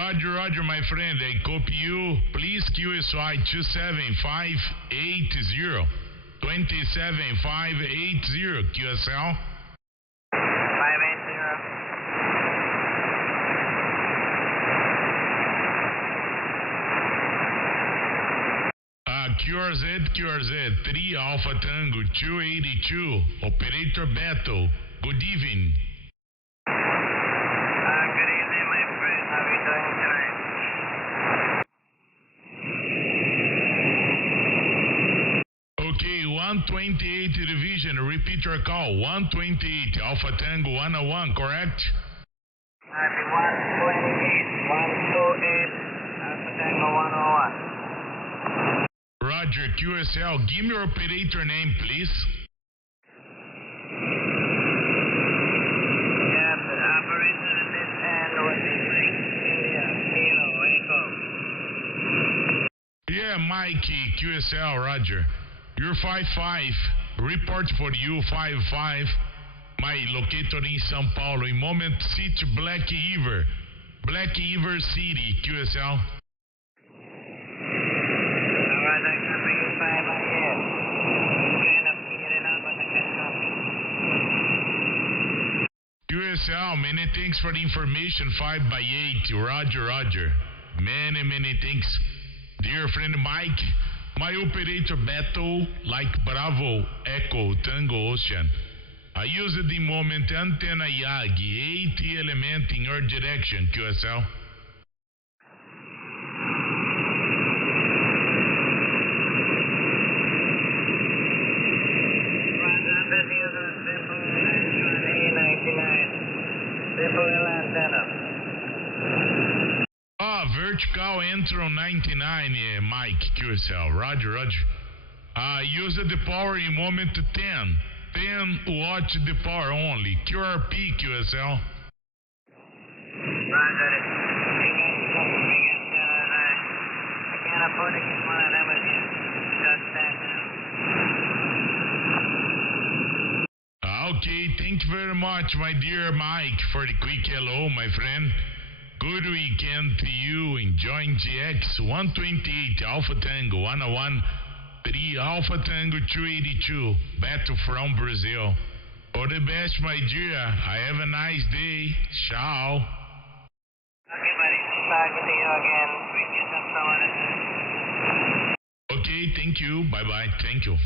Roger, my friend. I copy you. Please QSY 27580. 27580 QSL. 580. QRZ 3 Alpha Tango 282. Operator Battle. Good evening. Good evening, my friend. How are you doing tonight? Okay, 128 division. Repeat your call. 128 Alpha Tango 101, correct? Happy 128. 128 Alpha Tango 101. Roger, QSL. Give me your operator name, please. Yeah, the operator at this end would be Mike India Kilo Echo. Yeah, Mikey, QSL, Roger. You're 55. Report for you, 55. My locator in São Paulo. In moment, City, Black River City, QSL. QSL, many thanks for the information. 5x8, Roger. Many thanks. Dear friend Mike, my operator battle like Bravo, Echo, Tango, Ocean. I use the moment antenna YAG, 80 element in your direction, QSL. Vertical enter on 99, Mike, QSL. Roger. Use the power in moment 10. 10 watch the power only. QRP, QSL. Roger. I can't afford to get one of them with you. Just that now. Okay, thank you very much, my dear Mike, for the quick hello, my friend. Good weekend to you. Enjoying GX 128 Alpha Tango 101 3 Alpha Tango 282. Battle from Brazil. All the best, my dear. I have a nice day. Ciao. Okay, buddy. Talking to you again. We get some someone. Okay, thank you. Bye-bye. Thank you.